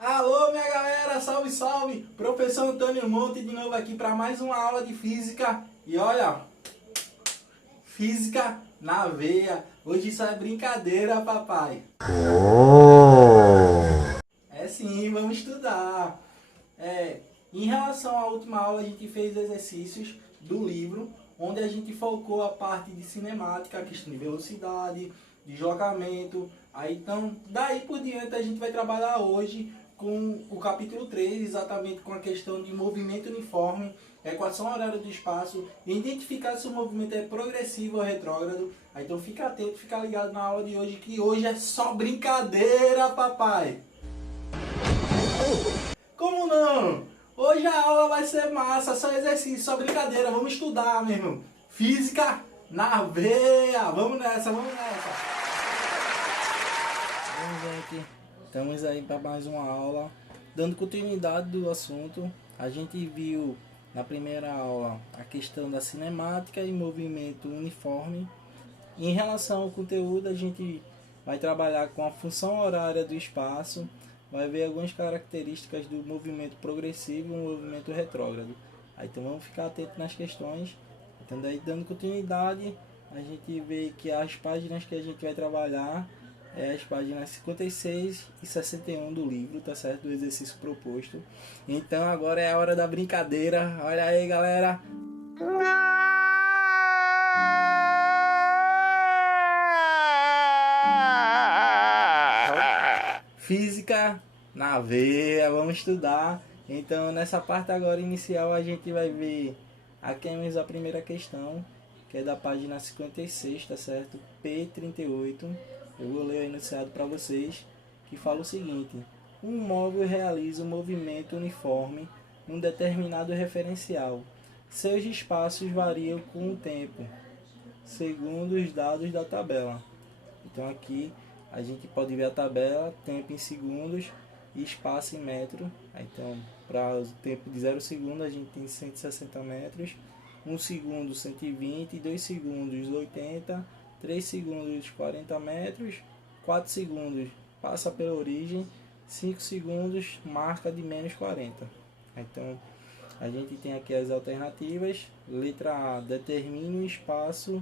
Alô, minha galera, salve, salve! Professor Antônio Monte de novo aqui para mais uma aula de física. E olha, física na veia. Hoje isso é brincadeira, papai. É sim, vamos estudar. Em relação à última aula, a gente fez exercícios do livro, onde a gente focou a parte de cinemática, a questão de velocidade, de deslocamento. Aí, então, daí por diante, a gente vai trabalhar hoje com o capítulo 3, exatamente com a questão de movimento uniforme, equação horária do espaço, identificar se o movimento é progressivo ou retrógrado. Aí, então fica atento, fica ligado na aula de hoje, que hoje é só brincadeira, papai! Como não? Hoje a aula vai ser massa, só exercício, só brincadeira. Vamos estudar, meu irmão. Física na veia. Vamos nessa, vamos nessa. Bom, gente, estamos aí para mais uma aula. Dando continuidade do assunto, a gente viu na primeira aula a questão da cinemática e movimento uniforme. Em relação ao conteúdo, a gente vai trabalhar com a função horária do espaço, vai ver algumas características do movimento progressivo e o movimento retrógrado. Aí, então vamos ficar atento nas questões. Então, daí, dando continuidade, a gente vê que as páginas que a gente vai trabalhar é as páginas 56 e 61 do livro, tá certo? Do exercício proposto. Então agora é a hora da brincadeira. Olha aí, galera! Física na veia, vamos estudar. Então nessa parte agora inicial a gente vai ver aqui a primeira questão, que é da página 56, tá certo? P38. Eu vou ler o enunciado para vocês, que fala o seguinte: um móvel realiza um movimento uniforme num determinado referencial. Seus espaços variam com o tempo, segundo os dados da tabela. Então aqui a gente pode ver a tabela, tempo em segundos e espaço em metro. Então, para o tempo de 0 segundo a gente tem 160 metros, 1 segundo 120, 2 segundos 80, 3 segundos 40 metros, 4 segundos passa pela origem, 5 segundos marca de menos 40. Então, a gente tem aqui as alternativas. Letra A, determine o espaço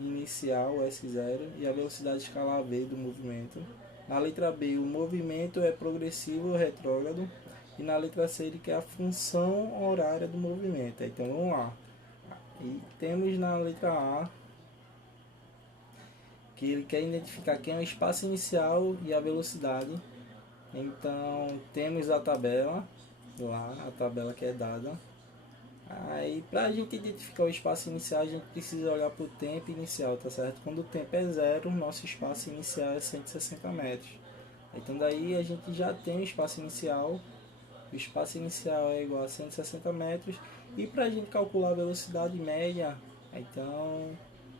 inicial S0 e a velocidade escalar V do movimento. Na letra B, o movimento é progressivo ou retrógrado. E na letra C, ele quer a função horária do movimento. Então vamos lá. E temos na letra A que ele quer identificar quem é o espaço inicial e a velocidade. Então temos a tabela lá, a tabela que é dada. Aí, para a gente identificar o espaço inicial, a gente precisa olhar para o tempo inicial, tá certo? Quando o tempo é 0, nosso espaço inicial é 160 metros. Então, daí a gente já tem o espaço inicial. O espaço inicial é igual a 160 metros. E para a gente calcular a velocidade média, então,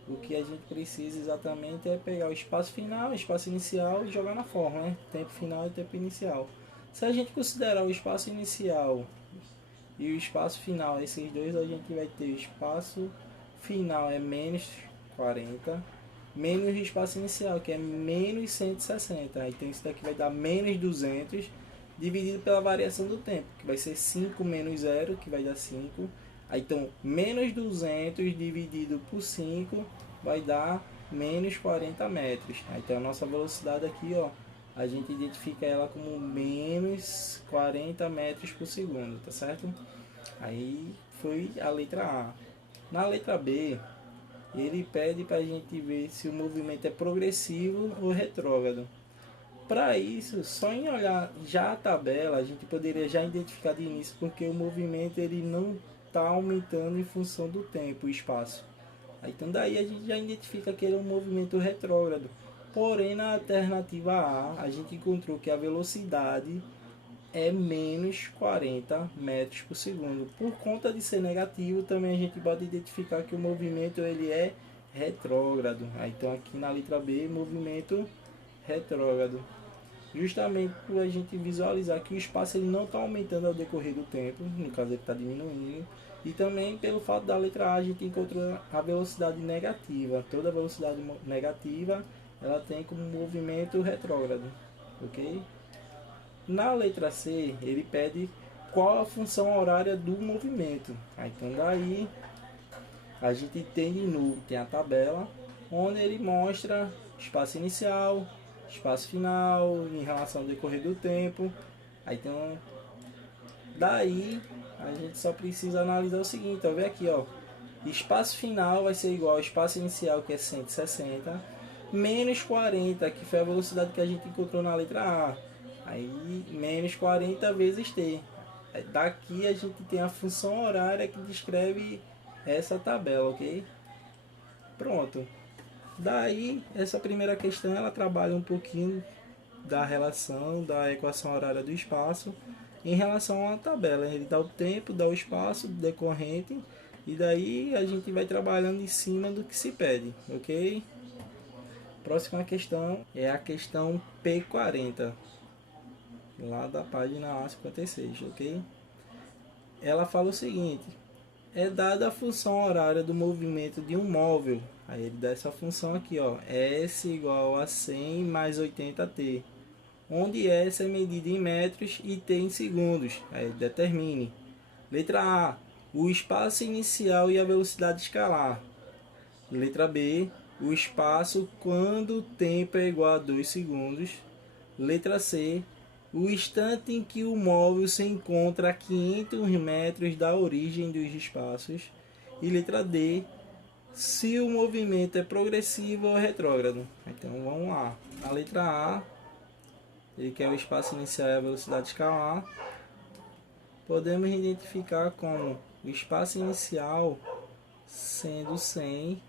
o que a gente precisa exatamente é pegar o espaço final, o espaço inicial e jogar na fórmula, né? Tempo final e tempo inicial. Se a gente considerar o espaço inicial e o espaço final, esses dois, a gente vai ter o espaço final é menos 40, menos o espaço inicial, que é menos 160. Então isso daqui vai dar menos 200, dividido pela variação do tempo, que vai ser 5 menos 0, que vai dar 5. Aí, então, menos 200 dividido por 5 vai dar menos 40 metros. Aí, então, a nossa velocidade aqui, ó, a gente identifica ela como menos 40 metros por segundo, tá certo? Aí foi a letra A. Na letra B, ele pede para a gente ver se o movimento é progressivo ou retrógrado. Para isso, só em olhar já a tabela, a gente poderia já identificar de início, porque o movimento ele não está aumentando em função do tempo, o espaço. Então daí a gente já identifica que ele é um movimento retrógrado. Porém, na alternativa A, a gente encontrou que a velocidade é menos 40 metros por segundo. Por conta de ser negativo, também a gente pode identificar que o movimento ele é retrógrado. Então aqui na letra B, movimento retrógrado. justamente para a gente visualizar que o espaço ele não está aumentando ao decorrer do tempo, no caso ele está diminuindo, e também pelo fato da letra A a gente encontrou a velocidade negativa. Toda velocidade negativa ela tem como movimento retrógrado, ok? Na letra C ele pede qual a função horária do movimento. Então daí a gente tem de novo, tem a tabela onde ele mostra espaço inicial, espaço final em relação ao decorrer do tempo. Então daí a gente só precisa analisar o seguinte, ó, ver aqui, ó, espaço final vai ser igual ao espaço inicial, que é 160, menos 40, que foi a velocidade que a gente encontrou na letra A. Aí menos 40 vezes t. Daqui a gente tem a função horária que descreve essa tabela, ok? Pronto. Daí, essa primeira questão, ela trabalha um pouquinho da relação da equação horária do espaço em relação à tabela. Ele dá o tempo, dá o espaço decorrente, e daí a gente vai trabalhando em cima do que se pede, ok? Próxima questão é a questão P40, lá da página A56, ok? Ela fala o seguinte: é dada a função horária do movimento de um móvel. Aí ele dá essa função aqui, ó, S igual a 100 mais 80t, onde S é medida em metros e t em segundos. Aí determine. Letra A, o espaço inicial e a velocidade escalar. Letra B, o espaço quando o tempo é igual a 2 segundos. Letra C, o instante em que o móvel se encontra a 500 metros da origem dos espaços. E letra D, se o movimento é progressivo ou retrógrado. Então vamos lá. A letra A, ele quer o espaço inicial e a velocidade escalar. Podemos identificar como o espaço inicial sendo 100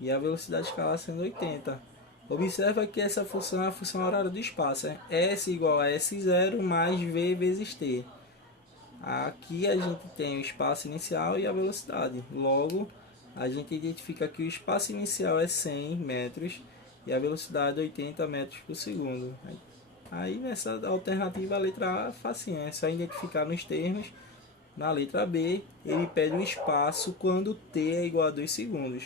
e a velocidade escalar sendo 80. Observa que essa função é a função horária do espaço. S igual a S0 mais V vezes T. Aqui a gente tem o espaço inicial e a velocidade. Logo, a gente identifica que o espaço inicial é 100 metros e a velocidade é 80 metros por segundo. Aí nessa alternativa a letra A é facinho, é só identificar nos termos. Na letra B, ele pede o espaço quando t é igual a 2 segundos.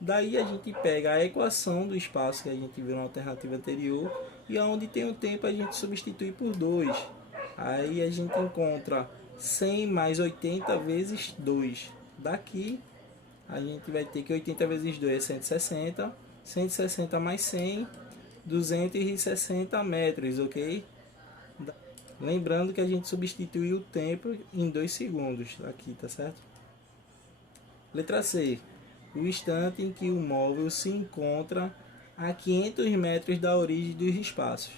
Daí a gente pega a equação do espaço que a gente viu na alternativa anterior, e onde tem o tempo a gente substitui por 2. Aí a gente encontra 100 mais 80 vezes 2. Daqui a gente vai ter que 80 vezes 2 é 160. 160 mais 100, 260 metros, ok? Lembrando que a gente substituiu o tempo em 2 segundos aqui, tá certo? Letra C, o instante em que o móvel se encontra a 500 metros da origem dos espaços.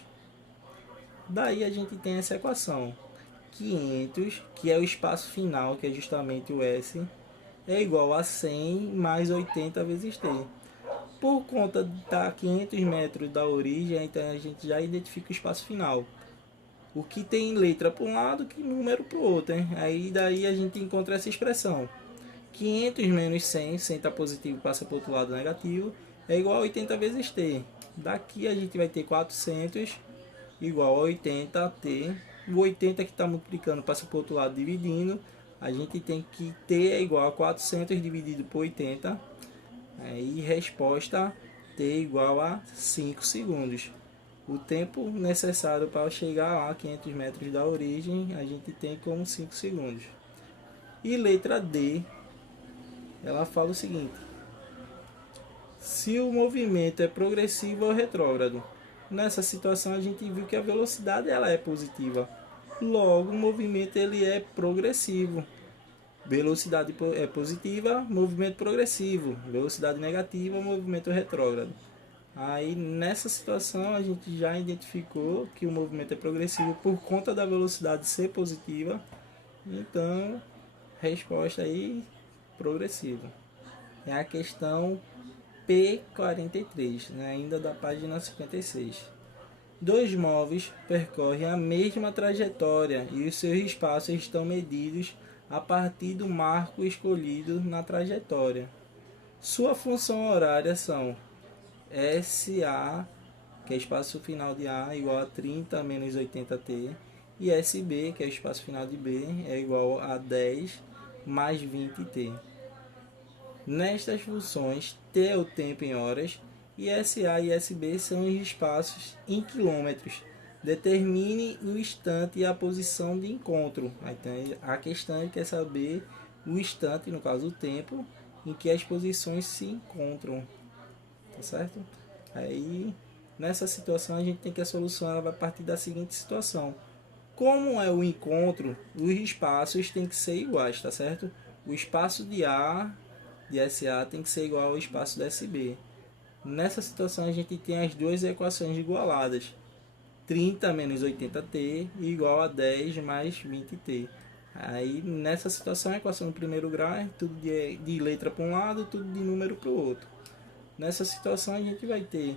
Daí a gente tem essa equação. 500, que é o espaço final, que é justamente o S, é igual a 100 mais 80 vezes T. Por conta de estar 500 metros da origem, então a gente já identifica o espaço final. O que tem letra para um lado, que número para o outro, hein? Aí daí a gente encontra essa expressão. 500 menos 100, 100 está positivo, passa para o outro lado negativo, é igual a 80 vezes t. Daqui a gente vai ter 400 igual a 80t. O 80 que está multiplicando passa para o outro lado dividindo. A gente tem que t é igual a 400 dividido por 80. Aí resposta t igual a 5 segundos. O tempo necessário para chegar a 500 metros da origem a gente tem como 5 segundos. E letra D, ela fala o seguinte: se o movimento é progressivo ou retrógrado. Nessa situação a gente viu que a velocidade ela é positiva. Logo, o movimento ele é progressivo. Velocidade é positiva, movimento progressivo. Velocidade negativa, movimento retrógrado. Aí nessa situação a gente já identificou que o movimento é progressivo por conta da velocidade ser positiva. Então, resposta aí progressiva. É a questão P43, né, ainda da página 56. Dois móveis percorrem a mesma trajetória e os seus espaços estão medidos a partir do marco escolhido na trajetória. Sua função horária são SA, que é o espaço final de A, igual a 30 menos 80t. E SB, que é o espaço final de B, é igual a 10 mais 20t. Nestas funções, T é o tempo em horas e SA e SB são os espaços em quilômetros. Determine o instante e a posição de encontro. Então, a questão é que quer saber o instante, no caso o tempo, em que as posições se encontram. Tá certo? Aí, nessa situação, a gente tem que a solução ela vai partir da seguinte situação. Como é o encontro, os espaços têm que ser iguais, tá certo? O espaço de A de SA tem que ser igual ao espaço de SB. Nessa situação a gente tem as duas equações igualadas. 30 menos 80t igual a 10 mais 20t. Aí nessa situação a equação do primeiro grau é tudo de letra para um lado, tudo de número para o outro. Nessa situação a gente vai ter...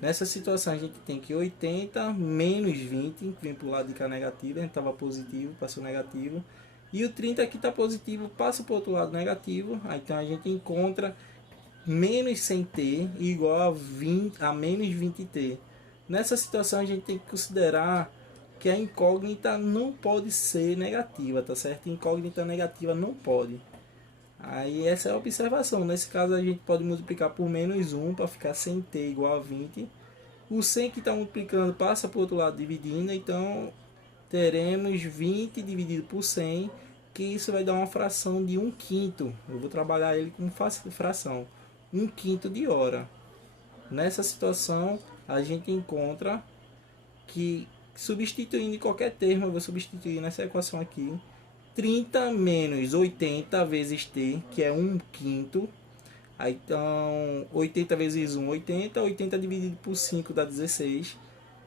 Nessa situação a gente tem que 80 menos 20, vem para o lado de cá negativo, a gente estava positivo, passou negativo. E o 30 aqui está positivo, passa para o outro lado negativo. Aí, então a gente encontra menos 100t igual a menos 20t. Nessa situação a gente tem que considerar que a incógnita não pode ser negativa, tá certo? Incógnita negativa não pode. Aí essa é a observação. Nesse caso a gente pode multiplicar por menos 1 para ficar 100t igual a 20. O 100 que está multiplicando passa para o outro lado dividindo, então teremos 20 dividido por 100, que isso vai dar uma fração de 1/5. Eu vou trabalhar ele como fração. 1/5 de hora. Nessa situação, a gente encontra que, substituindo qualquer termo, eu vou substituir nessa equação aqui, 30 menos 80 vezes t, que é 1/5. Aí, então, 80 vezes 1, 80. 80 dividido por 5 dá 16.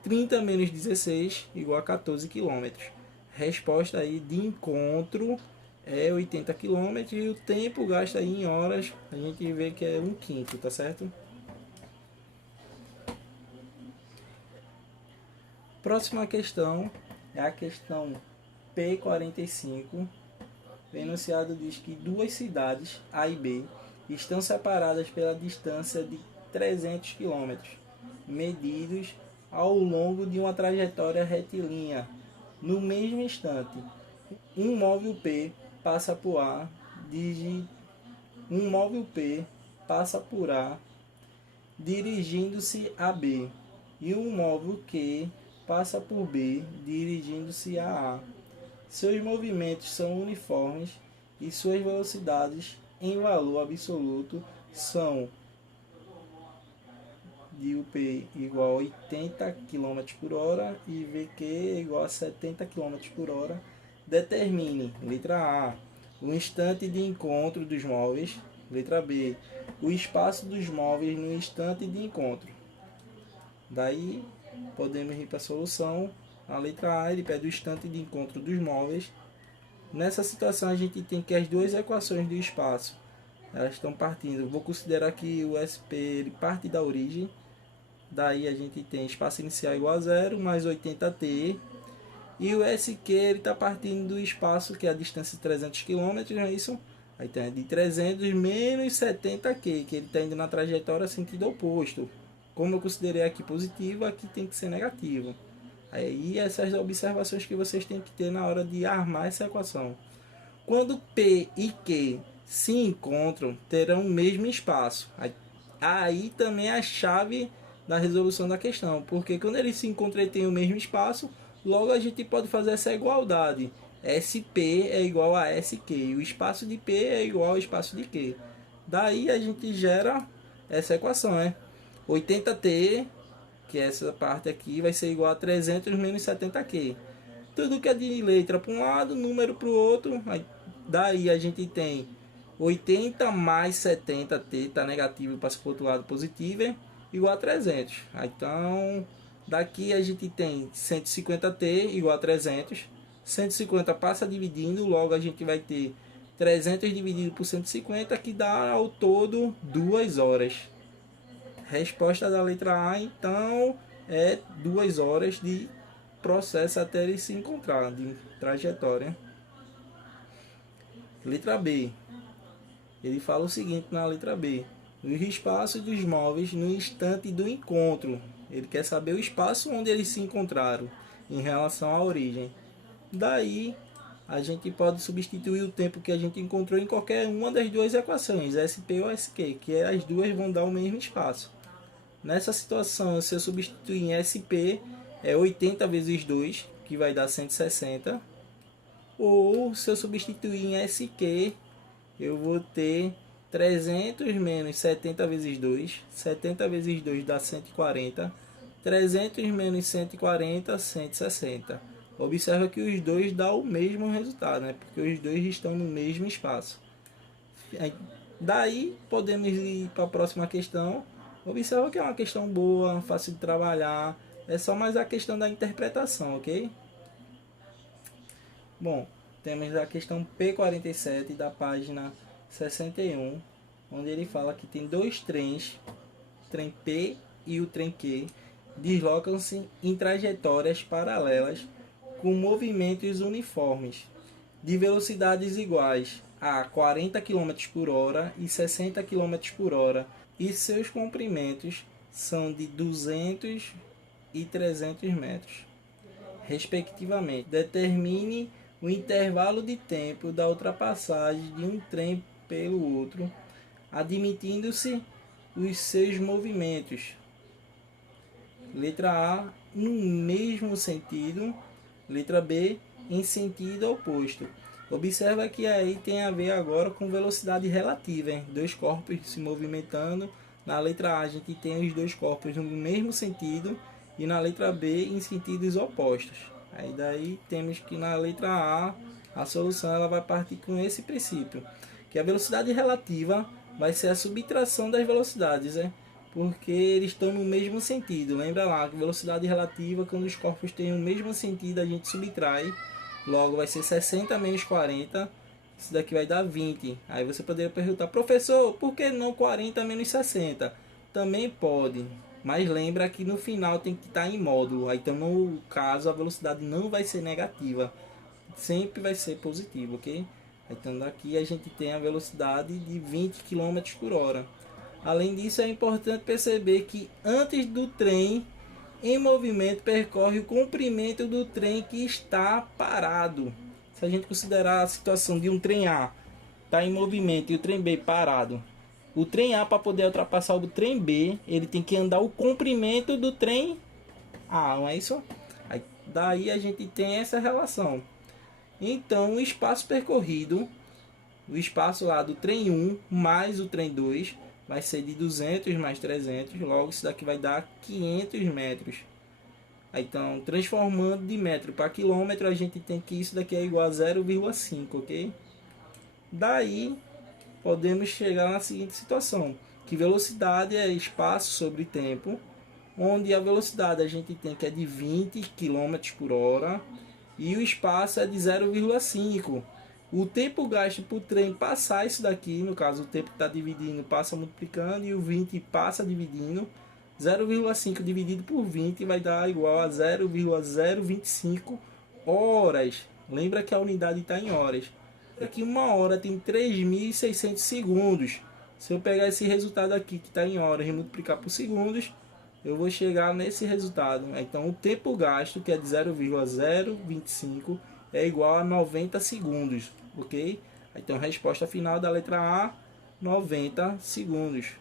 30 menos 16 igual a 14 km. Resposta aí de encontro é 80 km e o tempo gasto aí em horas a gente vê que é 1/5, tá certo? Próxima questão é a questão P45. O enunciado diz que duas cidades, A e B, estão separadas pela distância de 300 km, medidos ao longo de uma trajetória retilínea. No mesmo instante, um móvel P passa por A, dirigindo-se a B, e um móvel Q passa por B, dirigindo-se a A. Seus movimentos são uniformes e suas velocidades em valor absoluto são de UP igual a 80 km por hora e VQ igual a 70 km por hora. Determine, letra A, o instante de encontro dos móveis. Letra B, o espaço dos móveis no instante de encontro. Daí, podemos ir para a solução. A letra A, ele pede o instante de encontro dos móveis. Nessa situação, a gente tem que as duas equações do espaço, elas estão partindo. Vou considerar que o SP ele parte da origem. Daí a gente tem espaço inicial igual a 0, mais 80t. E o SQ ele está partindo do espaço, que é a distância de 300 km, não é isso? Aí tem de 300 menos 70q, que ele está indo na trajetória sentido oposto. Como eu considerei aqui positivo, aqui tem que ser negativo. Aí essas observações que vocês têm que ter na hora de armar essa equação. Quando P e Q se encontram, terão o mesmo espaço. Aí também é a chave da resolução da questão, porque quando eles se encontram e têm o mesmo espaço, logo a gente pode fazer essa igualdade. SP é igual a SQ, o espaço de P é igual ao espaço de Q. Daí a gente gera essa equação, 80t, que é essa parte aqui, vai ser igual a 300 menos 70q. Tudo que é de letra para um lado, número para o outro. Daí a gente tem 80 mais 70t, está negativo, passa para o outro lado positivo, igual a 300. Então, daqui a gente tem 150t igual a 300. 150 passa dividindo, logo a gente vai ter 300 dividido por 150, que dá ao todo 2 horas. Resposta da letra A, então, é 2 horas de processo até ele se encontrar, de trajetória. Letra B. Ele fala o seguinte na letra B: os espaços dos móveis no instante do encontro. Ele quer saber o espaço onde eles se encontraram em relação à origem. Daí, a gente pode substituir o tempo que a gente encontrou em qualquer uma das duas equações, SP ou SQ, que as duas vão dar o mesmo espaço. Nessa situação, se eu substituir em SP, é 80 vezes 2, que vai dar 160. Ou se eu substituir em SQ, eu vou ter 300 menos 70 vezes 2. 70 vezes 2 dá 140. 300 menos 140, 160. Observa que os dois dão o mesmo resultado, né? Porque os dois estão no mesmo espaço. Daí, podemos ir para a próxima questão. Observa que é uma questão boa, fácil de trabalhar. É só mais a questão da interpretação, ok? Bom, temos a questão P47 da página 61, onde ele fala que tem dois trens, o trem P e o trem Q, deslocam-se em trajetórias paralelas com movimentos uniformes, de velocidades iguais a 40 km por hora e 60 km por hora, e seus comprimentos são de 200 e 300 metros, respectivamente. Determine o intervalo de tempo da ultrapassagem de um trem pelo outro, admitindo-se os seus movimentos. Letra A, no mesmo sentido. Letra B, em sentido oposto. Observa que aí tem a ver agora com velocidade relativa, hein? Dois corpos se movimentando. Na letra A a gente tem os dois corpos no mesmo sentido e na letra B em sentidos opostos. Aí daí temos que na letra A solução ela vai partir com esse princípio, que a velocidade relativa vai ser a subtração das velocidades, né? Porque eles estão no mesmo sentido. Lembra lá que velocidade relativa, quando os corpos têm o mesmo sentido, a gente subtrai. Logo vai ser 60 menos 40. Isso daqui vai dar 20. Aí você poderia perguntar, professor, por que não 40 menos 60? Também pode. Mas lembra que no final tem que estar em módulo. Então no caso a velocidade não vai ser negativa. Sempre vai ser positiva, ok? Então daqui a gente tem a velocidade de 20 km por hora. Além disso, é importante perceber que antes do trem em movimento percorre o comprimento do trem que está parado. Se a gente considerar a situação de um trem A está em movimento e o trem B parado, o trem A, para poder ultrapassar o trem B, ele tem que andar o comprimento do trem A, não é isso? Aí, daí a gente tem essa relação. Então, o espaço percorrido, o espaço lá do trem 1 mais o trem 2, vai ser de 200 mais 300, logo isso daqui vai dar 500 metros. Então, transformando de metro para quilômetro, a gente tem que isso daqui é igual a 0,5, ok? Daí, podemos chegar na seguinte situação, que velocidade é espaço sobre tempo, onde a velocidade a gente tem que é de 20 km por hora e o espaço é de 0,5. O tempo gasto para o trem passar isso daqui, no caso o tempo que está dividindo passa multiplicando e o 20 passa dividindo, 0,5 dividido por 20 vai dar igual a 0,025 horas. Lembra que a unidade está em horas. Aqui uma hora tem 3.600 segundos. Se eu pegar esse resultado aqui que está em horas e multiplicar por segundos, eu vou chegar nesse resultado. Então o tempo gasto, que é de 0,025, é igual a 90 segundos, ok? Então a resposta final da letra A, 90 segundos.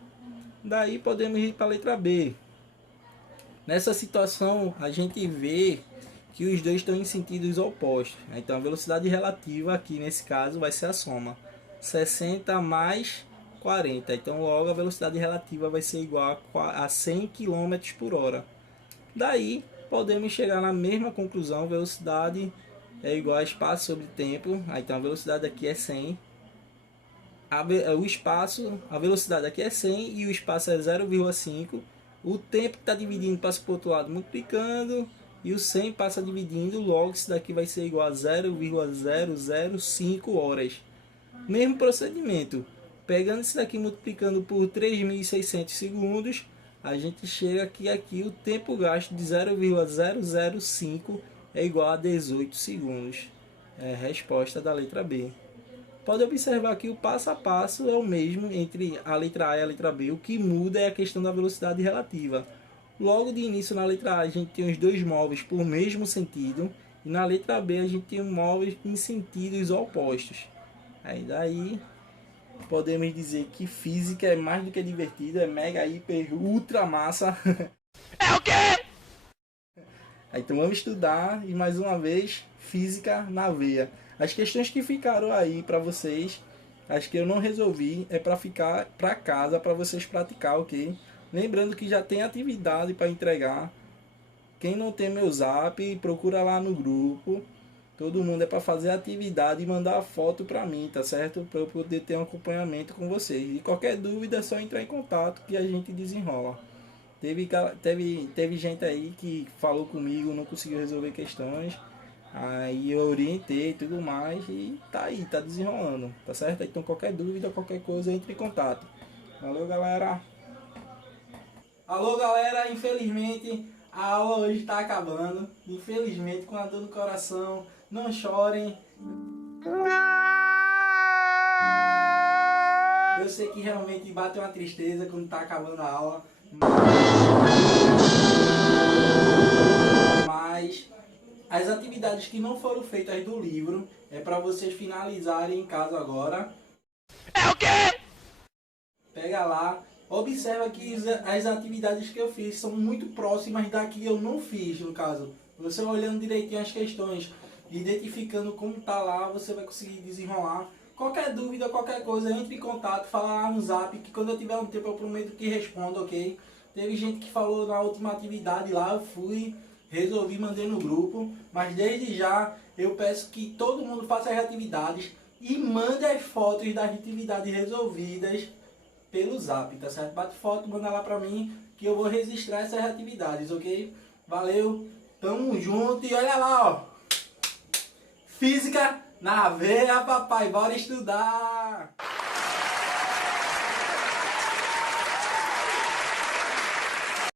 Daí podemos ir para a letra B. Nessa situação a gente vê que os dois estão em sentidos opostos. Então a velocidade relativa aqui nesse caso vai ser a soma. 60 mais 40. Então logo a velocidade relativa vai ser igual a 100 km por hora. Daí podemos chegar na mesma conclusão, velocidade é igual a espaço sobre tempo. Então a velocidade aqui é 100. A velocidade aqui é 100 e o espaço é 0,5. O tempo que está dividindo passa para o outro lado multiplicando. E o 100 passa dividindo, logo isso daqui vai ser igual a 0,005 horas. Mesmo procedimento. Pegando isso daqui multiplicando por 3.600 segundos, a gente chega aqui o tempo gasto de 0,005 é igual a 18 segundos. É a resposta da letra B. Pode observar que o passo a passo é o mesmo entre a letra A e a letra B. O que muda é a questão da velocidade relativa. Logo de início, na letra A, a gente tem os dois móveis por mesmo sentido. E na letra B, a gente tem móveis em sentidos opostos. Aí daí, podemos dizer que física é mais do que divertida, é mega, hiper, ultra massa. É o quê? Aí, então vamos estudar e mais uma vez, física na veia. As questões que ficaram aí para vocês, as que eu não resolvi, é para ficar para casa, para vocês praticar, ok? Lembrando que já tem atividade para entregar. Quem não tem meu zap, procura lá no grupo. Todo mundo é para fazer atividade e mandar foto para mim, tá certo? Para eu poder ter um acompanhamento com vocês. E qualquer dúvida é só entrar em contato que a gente desenrola. Teve gente aí que falou comigo, não conseguiu resolver questões. Aí eu orientei e tudo mais e tá aí, tá desenrolando, tá certo? Então qualquer dúvida, qualquer coisa, entre em contato. Valeu, galera! Alô, galera, infelizmente a aula hoje tá acabando. Infelizmente, com a dor no coração, não chorem. Eu sei que realmente bate uma tristeza quando tá acabando a aula. Mas as atividades que não foram feitas do livro é para vocês finalizarem em casa agora. É o quê? Pega lá, observa que as atividades que eu fiz são muito próximas da que eu não fiz, no caso. Você olhando direitinho as questões, identificando como tá lá, você vai conseguir desenrolar. Qualquer dúvida, qualquer coisa, entre em contato, fala lá no zap, que quando eu tiver um tempo eu prometo que respondo, ok? Teve gente que falou na última atividade lá, eu fui, resolvi, mandei no grupo. Mas desde já, eu peço que todo mundo faça as atividades e mande as fotos das atividades resolvidas pelo zap, tá certo? Bate foto, manda lá pra mim, que eu vou registrar essas atividades, ok? Valeu, tamo junto e olha lá, ó. Física na veia, papai, bora estudar!